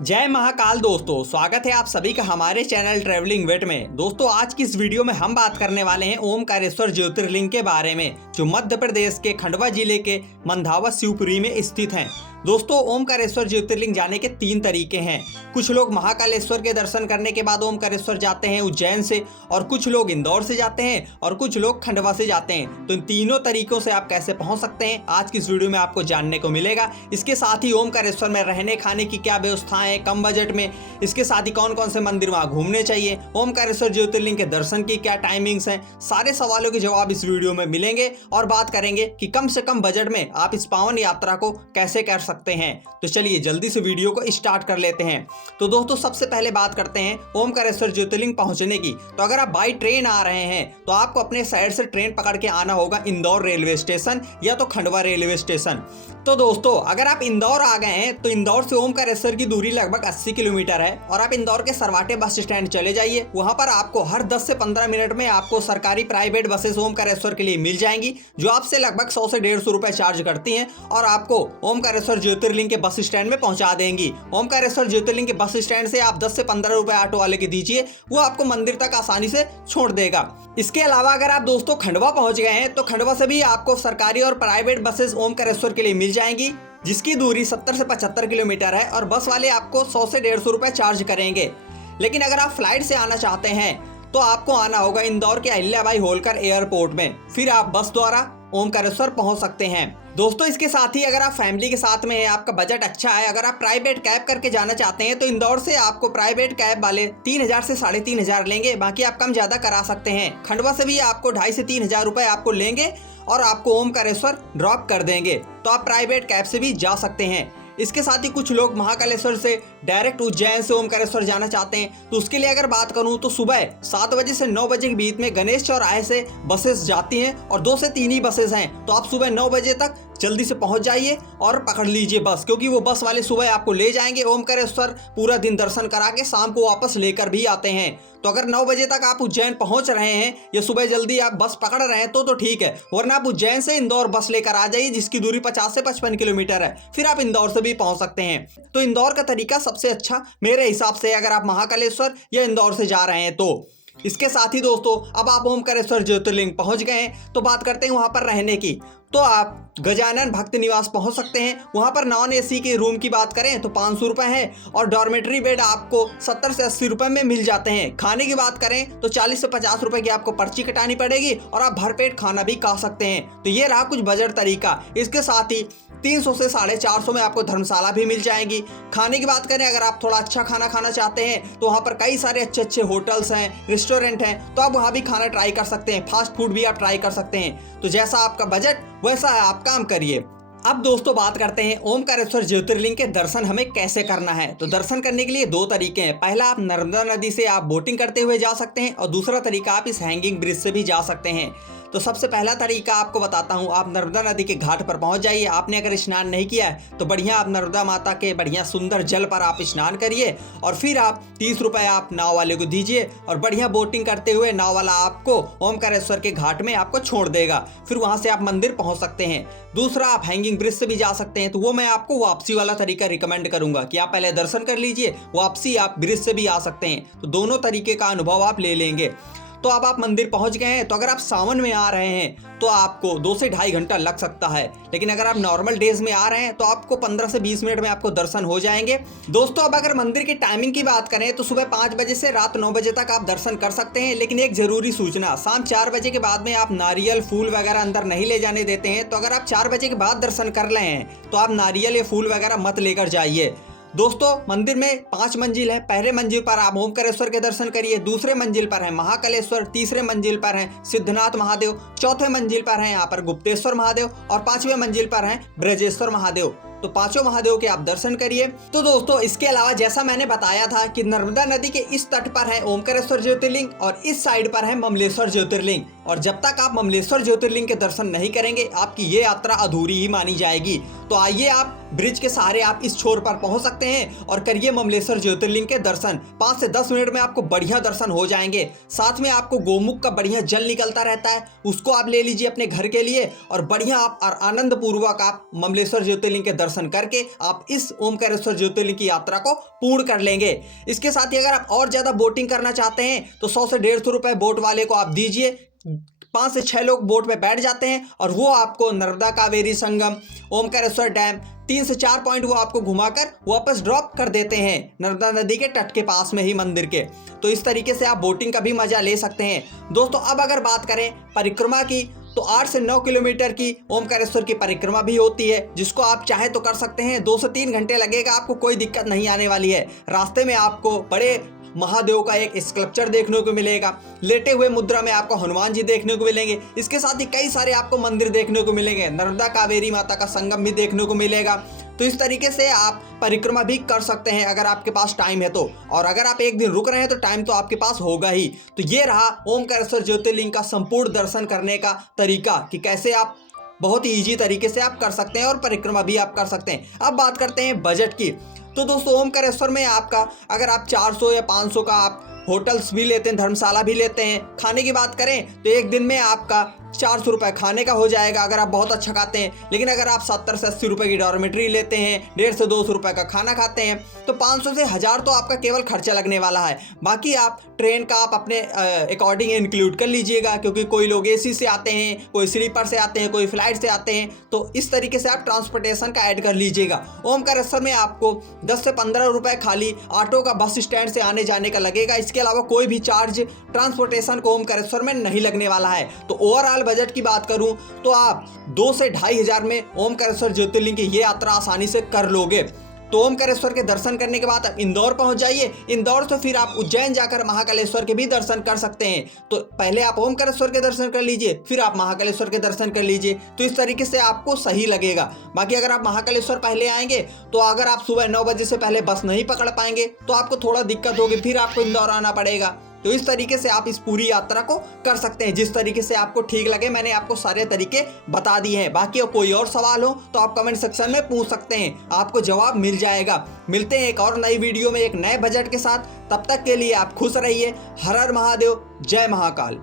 जय महाकाल दोस्तों, स्वागत है आप सभी का हमारे चैनल ट्रैवलिंग विद में। दोस्तों आज की इस वीडियो में हम बात करने वाले हैं ओमकारेश्वर ज्योतिर्लिंग के बारे में, जो मध्य प्रदेश के खंडवा जिले के मंधावा शिवपुरी में स्थित हैं। दोस्तों ओमकारेश्वर ज्योतिर्लिंग जाने के 3 तरीके हैं। कुछ लोग महाकालेश्वर के दर्शन करने के बाद ओमकारेश्वर जाते हैं उज्जैन से, और कुछ लोग इंदौर से जाते हैं, और कुछ लोग खंडवा से जाते हैं। तो इन तीनों तरीकों से आप कैसे पहुंच सकते हैं आज की इस वीडियो में आपको जानने को मिलेगा। इसके साथ ही ओमकारेश्वर में रहने खाने की क्या व्यवस्थाएं हैं कम बजट में, इसके साथ ही कौन कौन से मंदिर वहां घूमने चाहिए, ओमकारेश्वर ज्योतिर्लिंग के दर्शन की क्या टाइमिंग्स हैं, सारे सवालों के जवाब इस वीडियो में मिलेंगे। और बात करेंगे कि कम से कम बजट में आप इस पावन यात्रा को कैसे कर सकते हैं। तो चलिए जल्दी से वीडियो को स्टार्ट कर लेते हैं। तो दोस्तों सबसे पहले बात करते हैं ओमकारेश्वर ज्योतिर्लिंग पहुंचने की। तो अगर आप बाई ट्रेन आ रहे हैं तो आपको अपने साइड से ट्रेन पकड़ के आना होगा इंदौर रेलवे स्टेशन या तो खंडवा रेलवे स्टेशन। तो दोस्तों अगर आप इंदौर आ गए हैं तो इंदौर से ओमकारेश्वर की दूरी लगभग 80 किलोमीटर है, और आप इंदौर के सरवाटे बस स्टैंड चले जाइए। वहां पर आपको हर 10 से 15 मिनट में आपको सरकारी प्राइवेट बसेस ओमकारेश्वर के लिए मिल जाएंगी, जो आपसे लगभग 100 से 150 रुपए चार्ज करती हैं और आपको ओमकारेश्वर ज्योतिर्लिंग के बस स्टैंड में पहुंचा देंगी। ओमकारेश्वर ज्योतिर्लिंग के बस स्टैंड से आप 10 से 15 रुपए ऑटो वाले के दीजिए, वो आपको मंदिर तक आसानी से छोड़ देगा। इसके अलावा अगर आप दोस्तों खंडवा पहुंच गए हैं तो खंडवा से भी आपको सरकारी और प्राइवेट बसेस ओमकारेश्वर के लिए मिल जाएंगी, जिसकी दूरी 70 से 75 किलोमीटर है, और बस वाले आपको 100 से 150 रुपए चार्ज करेंगे। लेकिन अगर आप फ्लाइट से आना चाहते हैं तो आपको आना होगा इंदौर के अहिल्याबाई होलकर एयरपोर्ट में, फिर आप बस द्वारा ओमकारेश्वर पहुंच सकते हैं। दोस्तों इसके साथ ही अगर आप फैमिली के साथ में हैं, आपका बजट अच्छा है, अगर आप प्राइवेट कैब करके जाना चाहते हैं तो इंदौर से आपको प्राइवेट कैब वाले 3000 से 3500 लेंगे, बाकी आप कम ज्यादा करा सकते हैं। खंडवा से भी आपको 2500 से 3000 रुपए आपको लेंगे और आपको ओमकारेश्वर ड्रॉप कर देंगे। तो आप प्राइवेट कैब से भी जा सकते हैं। इसके साथ ही कुछ लोग महाकालेश्वर से डायरेक्ट उज्जैन से ओमकारेश्वर जाना चाहते हैं, तो उसके लिए अगर बात करूं तो सुबह 7 बजे से 9 बजे के बीच में गणेश चौराहे से बसेस जाती हैं, और 2 से 3 ही बसेस हैं। तो आप सुबह 9 बजे तक जल्दी से पहुंच जाइए और पकड़ लीजिए बस, क्योंकि वो बस वाले सुबह आपको ले जाएंगे ओमकारेश्वर, पूरा दिन दर्शन करा के शाम को वापस लेकर भी आते हैं। तो अगर 9 बजे तक आप उज्जैन पहुंच रहे हैं या सुबह जल्दी आप बस पकड़ रहे हैं तो ठीक है, वरना आप उज्जैन से इंदौर बस लेकर आ जाइए, जिसकी दूरी 50 से 55 किलोमीटर है, फिर आप इंदौर से भी पहुंच सकते हैं। तो इंदौर का तरीका सबसे अच्छा मेरे हिसाब से, अगर आप महाकालेश्वर या इंदौर से जा रहे हैं तो। इसके साथ ही दोस्तों अब आप ओमकारेश्वर ज्योतिर्लिंग पहुंच गए हैं तो बात करते हैं वहां पर रहने की। तो आप गजानन भक्त निवास पहुंच सकते हैं। वहां पर नॉन एसी के रूम की बात करें तो 500 रुपए है, और डॉर्मेटरी बेड आपको 70 से 80 रुपए में मिल जाते हैं। खाने की बात करें तो 40 से 50 रुपए की आपको पर्ची कटानी पड़ेगी, और आप भरपेट खाना भी खा सकते हैं। तो ये रहा कुछ बजट तरीका। इसके साथ ही 300 से 450 में आपको धर्मशाला भी मिल जाएगी। खाने की बात करें, अगर आप थोड़ा अच्छा खाना खाना चाहते हैं तो वहाँ पर कई सारे अच्छे अच्छे होटल्स हैं, रेस्टोरेंट हैं, तो आप वहाँ भी खाना ट्राई कर सकते हैं। फास्ट फूड भी आप ट्राई कर सकते हैं। तो जैसा आपका बजट वैसा है, आप काम करिए। अब दोस्तों बात करते हैं ओमकारेश्वर ज्योतिर्लिंग के दर्शन हमें कैसे करना है। तो दर्शन करने के लिए 2 तरीके हैं। पहला, आप नर्मदा नदी से आप बोटिंग करते हुए जा सकते हैं, और दूसरा तरीका आप इस हैंगिंग ब्रिज से भी जा सकते हैं। तो सबसे पहला तरीका आपको बताता हूं। आप नर्मदा नदी के घाट पर पहुंच जाइए। आपने अगर स्नान नहीं किया है तो बढ़िया आप नर्मदा माता के बढ़िया सुंदर जल पर आप स्नान करिए, और फिर आप 30 रुपए आप नाव वाले को दीजिए, और बढ़िया बोटिंग करते हुए नाव वाला आपको ओमकारेश्वर के घाट में आपको छोड़ देगा। फिर वहां से आप मंदिर पहुंच सकते हैं। दूसरा, आप हैंगिंग ब्रिज से भी जा सकते हैं, तो वो मैं आपको वापसी वाला तरीका रिकमेंड करूंगा कि आप पहले दर्शन कर लीजिए, वापसी आप ब्रिज से भी आ सकते हैं। तो दोनों तरीके का अनुभव आप ले लेंगे। तो अब आप मंदिर पहुंच गए हैं, तो अगर आप सावन में आ रहे हैं तो आपको 2 से ढाई घंटा लग सकता है, लेकिन अगर आप नॉर्मल डेज में आ रहे हैं तो आपको 15 से 20 मिनट में आपको दर्शन हो जाएंगे। दोस्तों अब अगर मंदिर की टाइमिंग की बात करें तो सुबह 5 बजे से रात 9 बजे तक आप दर्शन कर सकते हैं, लेकिन एक जरूरी सूचना, शाम 4 बजे के बाद में आप नारियल फूल वगैरह अंदर नहीं ले जाने देते हैं। तो अगर आप 4 बजे के बाद दर्शन कर रहे हैं तो आप नारियल या फूल वगैरह मत लेकर जाइए। दोस्तों मंदिर में 5 मंजिल है। पहले मंजिल पर आप ओमकारेश्वर के दर्शन करिए, दूसरे मंजिल पर है महाकालेश्वर, तीसरे मंजिल पर है सिद्धनाथ महादेव, चौथे मंजिल पर है यहाँ पर गुप्तेश्वर महादेव, और 5वें मंजिल पर है ब्रजेश्वर महादेव। तो 5 महादेव के आप दर्शन करिए। तो दोस्तों इसके अलावा जैसा मैंने बताया था कि नर्मदा नदी के इस तट पर है ओमकारेश्वर ज्योतिर्लिंग, और इस साइड पर है ममलेश्वर ज्योतिर्लिंग। और जब तक आप ममलेश्वर ज्योतिर्लिंग के दर्शन नहीं करेंगे आपकी ये यात्रा अधूरी ही मानी जाएगी। तो आइए आप ब्रिज के सहारे आप इस छोर पर पहुंच सकते हैं और करिए ममलेश्वर ज्योतिर्लिंग के दर्शन। 5 से 10 मिनट में आपको बढ़िया दर्शन हो जाएंगे। साथ में आपको गोमुख का बढ़िया जल निकलता रहता है, उसको आप ले लीजिए अपने घर के लिए और बढ़िया आप आनंद पूर्वक आप ममलेश्वर ज्योतिर्लिंग के दर्शन करके आप इस ओमकारेश्वर ज्योतिर्लिंग की यात्रा को पूर्ण कर लेंगे। इसके साथ ही अगर आप और ज्यादा बोटिंग करना चाहते हैं तो 100 से 150 रुपए बोट वाले को आप दीजिए। 5 से 6 लोग बोट में बैठ जाते हैं और वो आपको नर्मदा कावेरी संगम, ओमकारेश्वर डैम 3 से 4 पॉइंट वो आपको घुमाकर वापस ड्रॉप कर देते हैं नर्मदा नदी के तट के पास में ही मंदिर के। तो इस तरीके से आप बोटिंग का भी मजा ले सकते हैं। दोस्तों अब अगर बात करें परिक्रमा की तो 8 से 9 किलोमीटर की ओमकारेश्वर की परिक्रमा भी होती है, जिसको आप चाहे तो कर सकते हैं। 2 से 3 घंटे लगेगा, आपको कोई दिक्कत नहीं आने वाली है। रास्ते में आपको बड़े महादेव का एक स्कल्पचर देखने को मिलेगा, लेटे हुए मुद्रा में आपको हनुमान जी देखने को मिलेंगे। इसके साथ ही कई सारे आपको मंदिर देखने को मिलेंगे, नर्मदा कावेरी माता का संगम भी देखने को मिलेगा। तो इस तरीके से आप परिक्रमा भी कर सकते हैं अगर आपके पास टाइम है तो। और अगर आप एक दिन रुक रहे हैं तो टाइम तो आपके पास होगा ही। तो ये रहा ओमकारेश्वर ज्योतिर्लिंग का संपूर्ण दर्शन करने का तरीका कि कैसे आप बहुत ही ईजी तरीके से आप कर सकते हैं और परिक्रमा भी आप कर सकते हैं। अब बात करते हैं बजट की। तो दोस्तों ओमकारेश्वर में आपका अगर आप 400 या 500 का आप होटल्स भी लेते हैं, धर्मशाला भी लेते हैं, खाने की बात करें तो एक दिन में आपका 400 रुपये खाने का हो जाएगा अगर आप बहुत अच्छा खाते हैं। लेकिन अगर आप 70 से 80 रुपये की डॉर्मेट्री लेते हैं, 150 से 200 रुपये का खाना खाते हैं तो 500 से 1000 तो आपका केवल खर्चा लगने वाला है। बाकी आप ट्रेन का आप अपने अकॉर्डिंग इंक्लूड कर लीजिएगा, क्योंकि कोई लोग एसी से आते हैं, कोई स्लीपर से आते हैं, कोई फ्लाइट से आते हैं। तो इस तरीके से आप ट्रांसपोर्टेशन का ऐड कर लीजिएगा। ओमकारेश्वर में आपको 10 से 15 रुपये खाली ऑटो का बस स्टैंड से आने जाने का लगेगा। इसके अलावा कोई भी चार्ज ट्रांसपोर्टेशन को ओमकारेश्वर में नहीं लगने वाला है। तो ओवरऑल बजट की बात करूं तो आप 2 से 2500 में ओमकारेश्वर ज्योतिर्लिंग की ये यात्रा आसानी से कर लोगे। तो ओमकारेश्वर के दर्शन करने के बाद आप इंदौर पहुंच जाइए। इंदौर से फिर आप उज्जैन जाकर महाकालेश्वर के भी दर्शन कर सकते हैं। तो पहले आप ओमकारेश्वर के दर्शन कर लीजिए, फिर आप महाकालेश्वर के दर्शन कर लीजिए। तो इस तरीके से आपको सही लगेगा। बाकी अगर आप महाकालेश्वर पहले आएंगे तो अगर आप सुबह 9 बजे से पहले बस नहीं पकड़ पाएंगे तो आपको थोड़ा दिक्कत होगी, फिर आपको इंदौर आना पड़ेगा। तो इस तरीके से आप इस पूरी यात्रा को कर सकते हैं, जिस तरीके से आपको ठीक लगे। मैंने आपको सारे तरीके बता दिए हैं। बाकी कोई और सवाल हो तो आप कमेंट सेक्शन में पूछ सकते हैं, आपको जवाब मिल जाएगा। मिलते हैं एक और नई वीडियो में एक नए बजट के साथ। तब तक के लिए आप खुश रहिए। हर हर महादेव, जय महाकाल।